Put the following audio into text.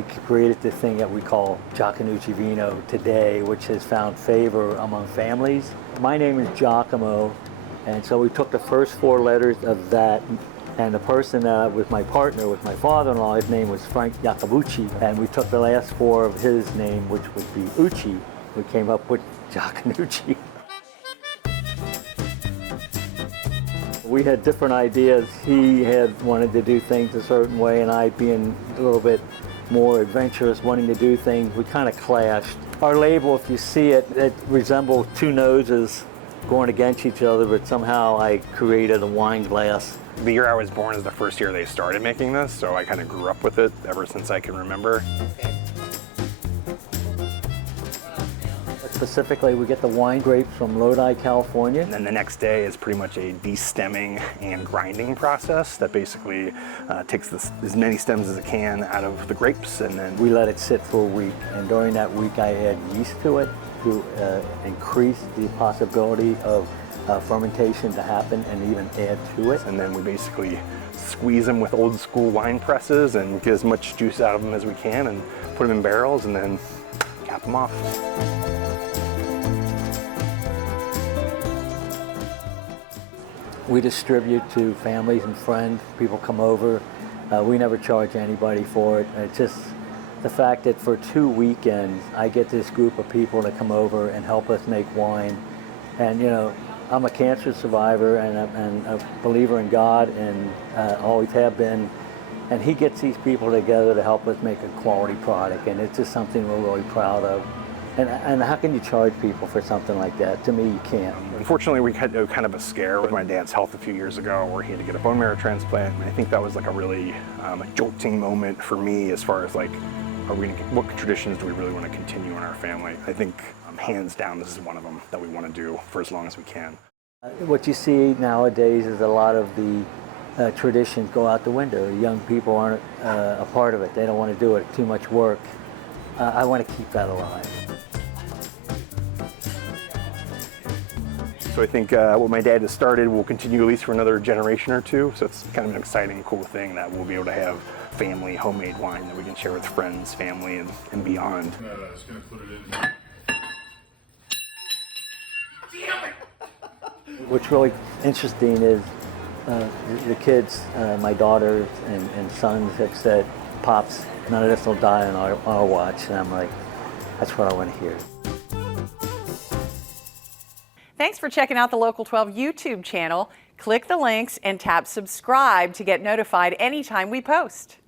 we created the thing that we call Giaconucci Vino today, which has found favor among families. My name is Giacomo, and so we took the first 4 letters of that, and the person with my partner, with my father-in-law, his name was Frank Iacobucci, and we took the last 4 of his name, which would be Ucci. We came up with Giaconucci. We had different ideas. He had wanted to do things a certain way, and I, being a little bit more adventurous, wanting to do things, we kind of clashed. Our label, if you see it, it resembles 2 noses going against each other, but somehow I created a wine glass. The year I was born is the first year they started making this, so I kind of grew up with it ever since I can remember. Specifically, we get the wine grapes from Lodi, California. And then the next day is pretty much a de-stemming and grinding process that basically takes as many stems as it can out of the grapes, and then we let it sit for a week. And during that week, I add yeast to it to increase the possibility of fermentation to happen and even add to it. And then we basically squeeze them with old school wine presses and get as much juice out of them as we can and put them in barrels and then cap them off. We distribute to families and friends. People come over. We never charge anybody for it. It's just the fact that for 2 weekends, I get this group of people to come over and help us make wine. And, you know, I'm a cancer survivor and a believer in God, and always have been. And he gets these people together to help us make a quality product, and it's just something we're really proud of. And how can you charge people for something like that? To me, you can't. Unfortunately, we had kind of a scare with my dad's health a few years ago where he had to get a bone marrow transplant. And I think that was like a really jolting moment for me as far as like, what traditions do we really want to continue in our family? I think hands down, this is one of them that we want to do for as long as we can. What you see nowadays is a lot of the traditions go out the window. Young people aren't a part of it. They don't want to do it. Too much work. I want to keep that alive. So I think what my dad has started will continue at least for another generation or 2. So it's kind of an exciting, cool thing that we'll be able to have family homemade wine that we can share with friends, family, and beyond. I was going to put it in here. What's really interesting is the kids, my daughters and sons have said, "Pops, none of this will die on our watch." And I'm like, that's what I want to hear. Thanks for checking out the Local 12 YouTube channel. Click the links and tap subscribe to get notified anytime we post.